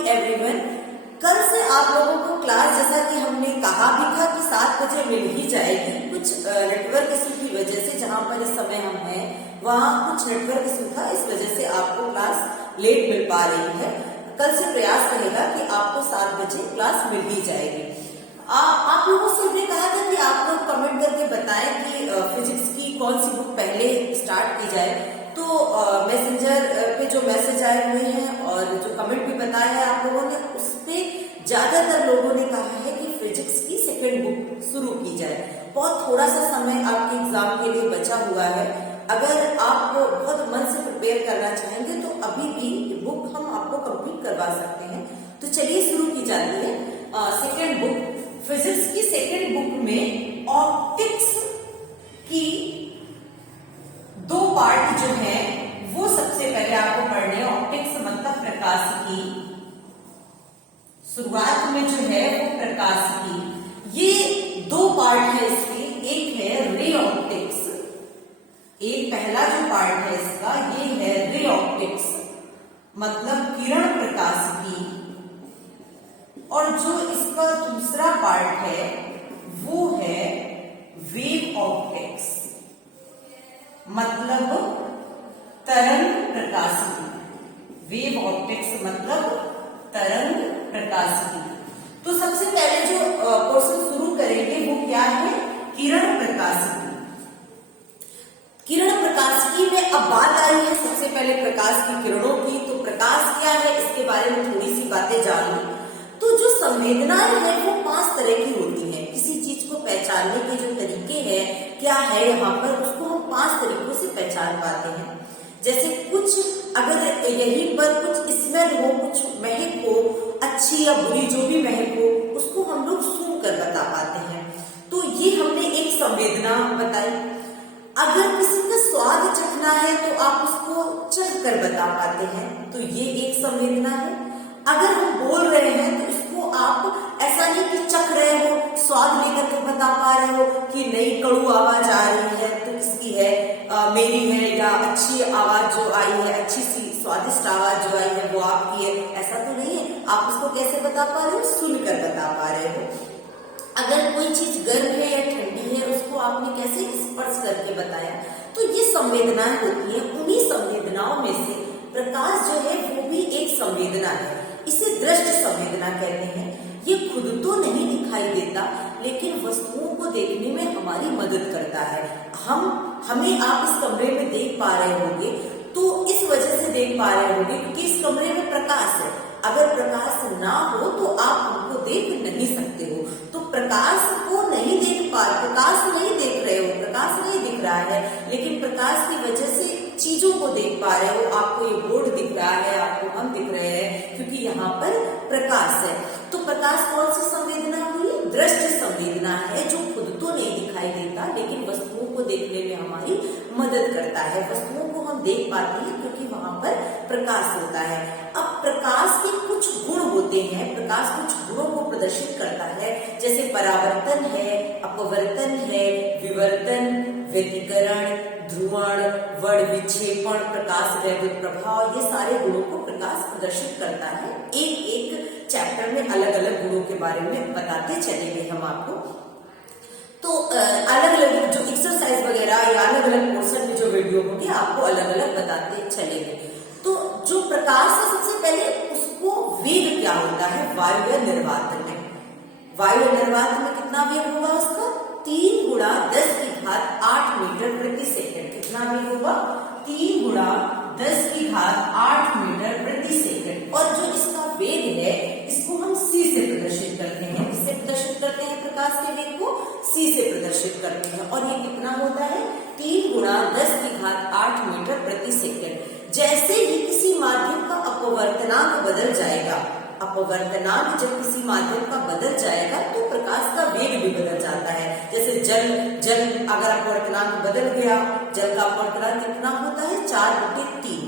Morning everyone. कल से आप लोगों को क्लास, जैसा कि हमने कहा भी था कि 7 बजे मिल ही जाएगी। कुछ नेटवर्क इशू की वजह से जहां पर इस समय हम हैं वहां कुछ नेटवर्क इशू था, इस वजह से आपको क्लास लेट मिल पा रही है। कल से प्रयास रहेगा कि आपको 7 बजे क्लास मिल ही जाएगी। आप लोगों से हमने कहा था कि आप लोग कमेंट करके बताएं कि फिजिक्स की कौन सी बुक पहले स्टार्ट की जाए। तो मैसेंजर पे जो मैसेज आए हुए हैं और जो कमेंट भी बताया है आप लोगों ने, उस पे ज्यादातर लोगों ने कहा है कि फिजिक्स की सेकंड बुक शुरू की जाए। बहुत थोड़ा सा समय आपके एग्जाम के लिए बचा हुआ है। अगर आप बहुत मन से प्रिपेयर करना चाहेंगे तो अभी भी बुक हम आपको कंप्लीट करवा सकते हैं। तो चलिए शुरू की जाती है सेकंड बुक। फिजिक्स की सेकंड बुक में ऑप्टिक्स की 2 पार्ट जो है वो सबसे पहले आपको पढ़ने हैं। ऑप्टिक्स मतलब प्रकाश की, शुरुआत में जो है वो प्रकाश की। ये 2 पार्ट है इसके। एक है रे ऑप्टिक्स, एक पहला जो पार्ट है इसका ये है रे ऑप्टिक्स मतलब किरण प्रकाश की, और जो इसका दूसरा पार्ट है वो है वेव ऑप्टिक्स मतलब तरंग प्रकाश की। वेव ऑप्टिक्स मतलब तरंग प्रकाश की। तो सबसे पहले जो क्वेश्चन शुरू करेंगे वो क्या है? किरण प्रकाश की। किरण प्रकाश की में अब बात आई है सबसे पहले प्रकाश की किरणों की। तो प्रकाश क्या है इसके बारे में थोड़ी सी बातें जान ली। तो जो संवेदनाएं हैं वो 5 तरह की होती हैं। किसी चीज को पहचानने के जो तरीके हैं क्या है यहाँ पर, उसको हम 5 तरीकों से पहचान पाते हैं। जैसे कुछ अगर यहीं पर कुछ स्मेल हो, कुछ महक हो, अच्छी या बुरी जो भी महक हो, उसको हम लोग सूंघ कर बता पाते हैं। तो ये हमने एक संवेदना बताई। अगर किसी का स्वाद चखना है तो आप उसको चख कर बता पाते हैं, तो ये एक संवेदना है। अगर हम बोल रहे हैं तो इसको आप ऐसा नहीं कि चख रहे हो, स्वाद लेकर के बता पा रहे हो कि नई कड़ू आवाज आ रही है तो किसकी है, मेरी है, या अच्छी आवाज जो आई है, अच्छी सी स्वादिष्ट आवाज जो आई है वो आपकी है, ऐसा तो नहीं है। आप उसको कैसे बता पा रहे हो? सुनकर बता पा रहे हो। अगर कोई चीज गर्म है या ठंडी है उसको आपने कैसे स्पर्श करके बताया। तो ये संवेदनाएं होती हैं। उन्हीं संवेदनाओं में से प्रकाश जो है वो भी एक संवेदना है। इसे दृष्टि संवेदना कहते हैं। ये खुद तो नहीं दिखाई देता लेकिन वस्तुओं को देखने में हमारी मदद करता है। हमें आप इस कमरे में देख पा रहे होंगे तो इस वजह से देख पा रहे होंगे क्योंकि इस कमरे में प्रकाश है। अगर प्रकाश ना हो तो आप हमको देख नहीं सकते हो। तो प्रकाश को नहीं देख पा, प्रकाश नहीं देख रहे हो, प्रकाश नहीं दिख रहा है, लेकिन प्रकाश की वजह से चीजों को देख पा रहे हो। आपको ये बोर्ड दिख रहा है, आपको हम दिख रहे हैं क्योंकि यहाँ पर प्रकाश है। तो प्रकाश कौन सी संवेदना हुई? दृष्टि संवेदना है, जो खुद तो नहीं दिखाई देता लेकिन वस्तुओं को देखने में हमारी मदद करता है। वस्तुओं को हम देख पाते हैं क्योंकि वहां पर प्रकाश होता है। अब प्रकाश के कुछ गुण होते हैं। प्रकाश कुछ गुणों को प्रदर्शित करता है, जैसे परावर्तन है, अपवर्तन है, विवर्तन, व्यतिकरण, ध्रुवण, वर्ण विक्षेपण, प्रकाश वैद्युत प्रभाव, ये सारे गुणों को प्रकाश प्रदर्शित करता है। एक एक चैप्टर में अलग अलग गुणों के बारे में बताते चलेंगे हम आपको। तो अलग अलग जो एक्सरसाइज वगैरह या अलग अलग पोर्शन में जो वीडियो होंगे आपको अलग अलग बताते चलेंगे। तो जो प्रकाश है सबसे पहले उसको वेग क्या होता है? वायु निर्वात में। वायु निर्वात में कितना वेग होगा उसका? 3 गुणा 10 की घात 8 मीटर प्रति सेकंड। कितना वेग होगा? 3 गुणा 10 की घात 8 मीटर प्रति सेकंड। और जो इसका वेग है इसको हम c से प्रदर्शित करते हैं। किससे प्रदर्शित करते हैं? प्रकाश के वेग को c से प्रदर्शित करते हैं। और ये कितना होता है? 3 गुणा 10 की घात 8 मीटर प्रति सेकंड। जैसे ही किसी माध्यम का अपवर्तनांक बदल जाएगा, अपवर्तनांक जब किसी माध्यम का बदल जाएगा तो प्रकाश का वेग भी बदल जाता है। जैसे जल अगर अपवर्तनांक बदल गया, जल का अपवर्तनांक कितना होता है? 4/3।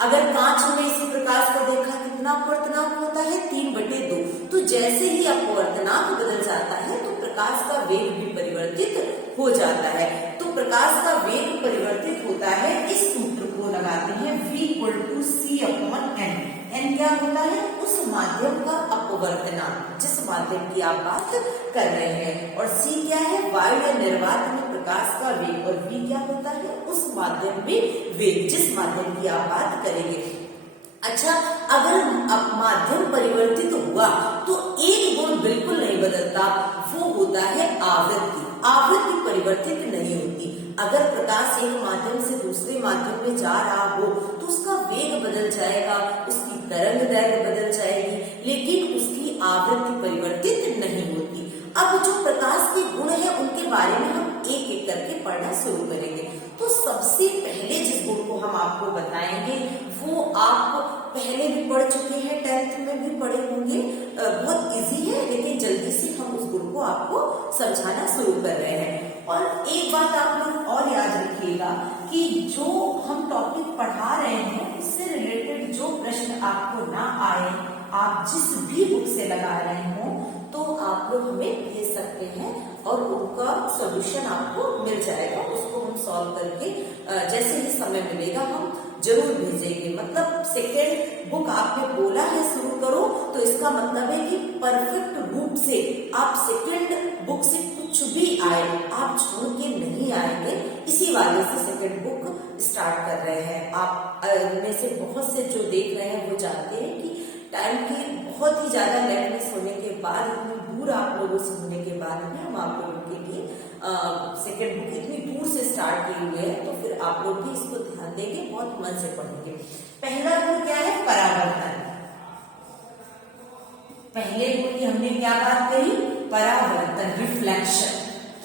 अगर कांच में इसी प्रकाश को देखा, कितना अपवर्तनांक होता है? 3/2। तो जैसे ही अपवर्तनांक बदल जाता है तो प्रकाश का वेग भी परिवर्तित हो जाता है। तो प्रकाश का वेग परिवर्तित होता है। इस सूत्र को लगाते हैं V = C C/n। n क्या होता है? उस माध्यम का अपवर्तनांक जिस माध्यम की आप बात कर रहे हैं। और C क्या है? वायु या निर्वात में प्रकाश का वेग। और V क्या होता है? उस माध्यम में वेग जिस माध्यम की आप बात करेंगे। अच्छा, अगर माध्यम परिवर्तित हुआ तो एक गुण बिल्कुल नहीं बदलता, वो होता है आवृत्ति। आवृत्ति परिवर्तित नहीं होती। अगर प्रकाश एक माध्यम से दूसरे माध्यम में जा रहा हो तो उसका वेग बदल जाएगा, उसकी तरंग दैर्घ्य बदल जाएगी, लेकिन उसकी आवृत्ति परिवर्तित नहीं होती। अब जो प्रकाश के गुण है उनके बारे में हम एक एक करके पढ़ना शुरू करेंगे। तो सबसे पहले जिस गुण को हम आपको बताएंगे वो आप पहले भी पढ़ चुके हैं, 10th में भी पढ़े होंगे। बहुत इजी है, लेकिन जल्दी से हम उस गुण को आपको समझाना शुरू कर रहे हैं। और एक बात आप लोग और याद रखिएगा कि जो हम टॉपिक पढ़ा रहे हैं उससे रिलेटेड जो प्रश्न आपको ना आए, आप जिस भी बुक से लगा रहे हो, तो आप लोग हमें भेज सकते हैं और उनका सॉल्यूशन आपको मिल जाएगा। उसको हम सॉल्व करके जैसे ही समय मिलेगा हम जरूर भेजेंगे। मतलब सेकेंड बुक आपने बोला है शुरू करो, तो इसका मतलब है कि परफेक्ट रूप से आप सेकेंड बुक से कुछ भी आए आप छोड़ के नहीं आएंगे। इसी वाले से सेकेंड बुक स्टार्ट कर रहे हैं। आप में से बहुत से जो देख रहे हैं वो जानते हैं कि टाइम की बहुत ही ज्यादा लेटनेस होने के बाद, इतनी दूर आप लोगों से होने के बाद में हम आप लोगों के लिए सेकेंड बुक इतनी दूर से स्टार्ट किए हुए है, तो फिर आप लोग भी इसको ध्यान देंगे, बहुत मन से पढ़ेंगे। पहला गुण क्या है? परावर्तन। पहले गुण की हमने क्या बात कही? परावर्तन, रिफ्लेक्शन।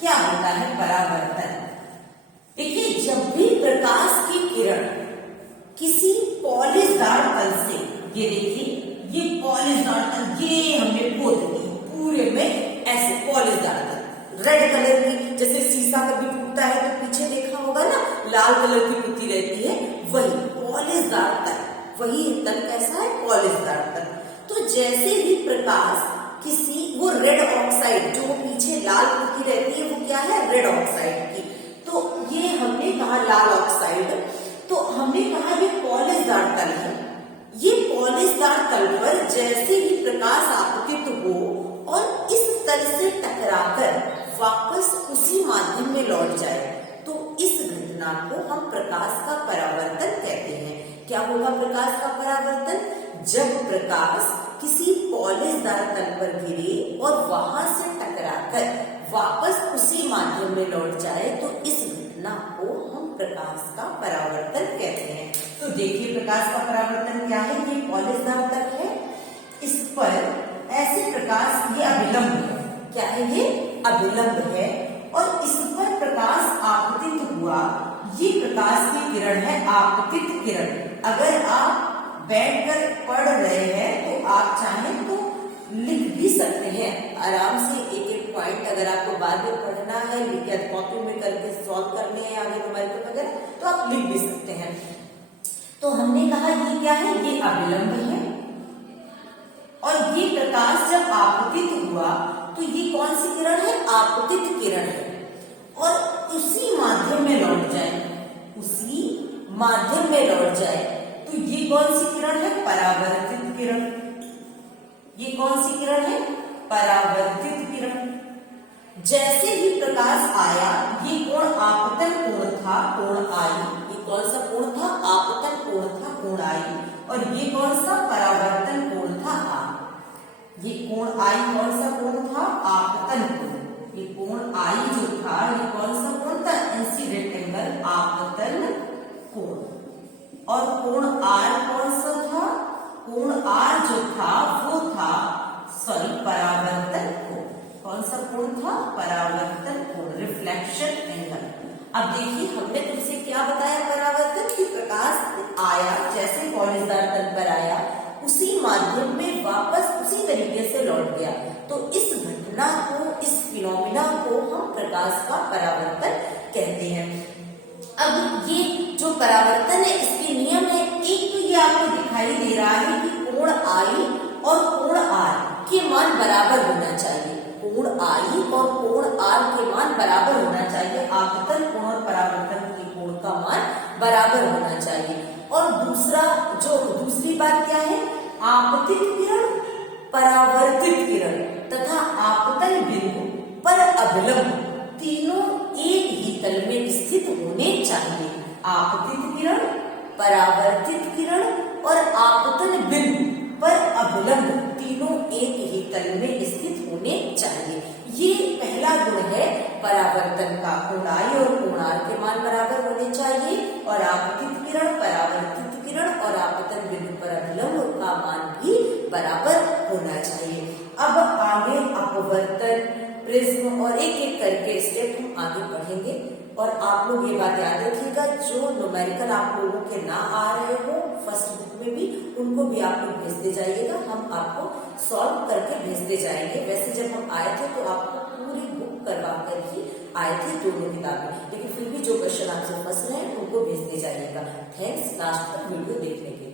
क्या होता है परावर्तन? देखिए, जब भी प्रकाश की किरण किसी पॉलिशदार तल से, ये देखिए ये पॉलिशदार तल, ये हमने पोत दी पूरे में ऐसे पॉलिशदार तल, रेड कलर की, जैसे शीशा कभी टूटता है तो पीछे देखा होगा ना, लाल कलर की पुती रहती है, वही पॉलिशदार तल, वही तल कैसा है? पॉलिशदार तल। तो जैसे ही प्रकाश किसी, वो रेड ऑक्साइड जो पीछे लाल पुती रहती है वो क्या है? रेड ऑक्साइड की। तो ये हमने कहा लाल ऑक्साइड, तो हमने कहा ये पॉलिशदार तल है। ये पॉलिशदार तल पर जैसे ही प्रकाश आपतित हो और इस तल से टकराकर वापस उसी माध्यम में लौट जाए, तो इस घटना को हम प्रकाश का परावर्तन कहते हैं। क्या होगा प्रकाश का परावर्तन? जब प्रकाश किसी पॉलिशदार तल पर गिरे और वहां से टकराकर वापस उसी माध्यम में लौट जाए, तो इस घटना को हम प्रकाश का परावर्तन कहते हैं। तो देखिए प्रकाश का परावर्तन क्या है? ये पॉलिशदार तल है, इस पर ऐसे प्रकाश, ये अभिलंब है। क्या है? ये अभिलंब है, और इस पर प्रकाश आपतित हुआ। ये प्रकाश की किरण है, आपतित किरण। अगर आप बैठकर पढ़ रहे हैं तो आप चाहें तो लिख भी सकते हैं आराम से, एक एक पॉइंट। अगर आपको बाद में पढ़ना है, लिख के कॉपी में करके सॉल्व करने हैं आगे मोबाइल पर वगैरह, तो आप लिख भी सकते हैं। तो हमने कहा ये क्या है? ये अभिलंब है, और ये प्रकाश जब आपतित हुआ तो ये कौन सी किरण है? आपतित किरण है, और उसी माध्यम में लौट जाए, उसी माध्यम में लौट जाए, तो ये कौन सी किरण है? परावर्तित किरण। ये कौन सी किरण है? परावर्तित किरण। जैसे ही प्रकाश आया, ये कोण आपतन कोण था, कोण आई। ये कौन सा कोण था? आपतन कोण था, कोण आई। और ये कौन सा? परावर्तन कोण था, आई। ये कोण आई कौन सा कोण था? आपतन कोण। ये कोण आई जो था, ये कौन सा कोण था? इंसिडेंट एंगल, आपतन कोण। और कोण आर कौन सा था? कोण आर जो था वो था परावर्तन कोण। कौन सा कोण था? परावर्तन कोण, रिफ्लेक्शन एंगल। अब देखिए हमने तुमसे क्या बताया? परावर्तन की प्रकाश आया, जैसे पॉलिशदार तल पर आया, उसी माध्यम में वापस उसी तरीके से लौट गया। तो इस घटना को, इस फिनोमिना को हम प्रकाश का परावर्तन कहते हैं। अब ये जो परावर्तन है इसके नियम है। एक तो ये आपको दिखाई दे रहा है कि कोण आई और कोण आर के मान बराबर होना चाहिए। कोण आई और कोण आर के मान बराबर होना चाहिए। आपतन कोण और परावर्तन के कोण का मान बराबर होना चाहिए। और दूसरी बात क्या है, आपतित किरण, परावर्तित किरण तथा आपतन बिंदु पर अभिलंब तीनों एक ही तल में स्थित होने चाहिए। आपतित किरण, परावर्तित किरण और आपतन बिंदु पर अभिलंब तीनों एक ही तल में स्थित होने चाहिए। ये पहला गुण है परावर्तन का, कोणाई और कोणार के मान बराबर होने चाहिए और आपतित किरण, परावर्तित किरण और आपतन बिंदु पर अभिलंब का मान भी बराबर होना चाहिए। अब आगे अपवर्तन, प्रिज्म और एक एक करके स्टेप हम आगे पढ़ेंगे और आप लोग ये बात याद रखिएगा, जो न्यूमेरिकल आप लोगों के ना आ रहे हो फर्स्ट बुक में भी, उनको भी आप लोग भेजते जाइएगा, हम आपको सॉल्व करके भेजते जाएंगे। वैसे जब हम आए थे तो आपको पूरी बुक करवा कर ही आए थे दोनों किताबें, लेकिन फिर भी जो क्वेश्चन आपसे फंस रहे हैं उनको भेजते जाइएगा। थैंक्स लास्ट तक वीडियो देखने के लिए।